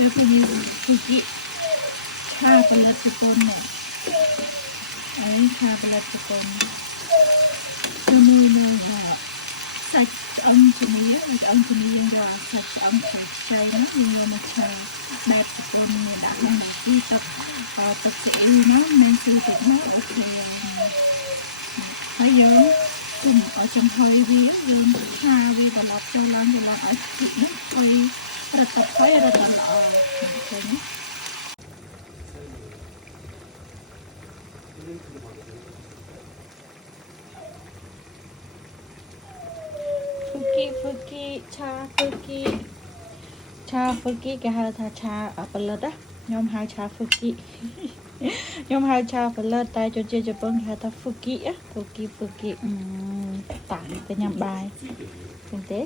គឺគឺគីថាផលិតផលនេះហើយថាផលិតផលជាមួយនឹងសាច់ឆ្អឹងជំនាញយកសាច់ឆ្អឹងខ្ចីហ្នឹងយកមកឆាបែបប្រពន្ធនេះដាក់ក្នុងទីទឹកទឹកស្អីហ្នឹងមានគឺទឹកមកអូខេហើយយើងគុំឲ្យចំហុយវាយើងឆាវាត្រឡប់ចូលឡើងឲ្យទឹកនេះហុយប្រតិបត្តិរត់ល្អឃើញហ្វឺគីឆាហ្វឺគីគេហៅថាឆាផលិតណាខ្ញុំហៅឆាហ្វឺគីខ្ញុំហៅឆាផលិតតែជនជាតិជប៉ុនគេហៅថាហ្វឺគីតាទៅញ៉ាំបាយឃើញទេ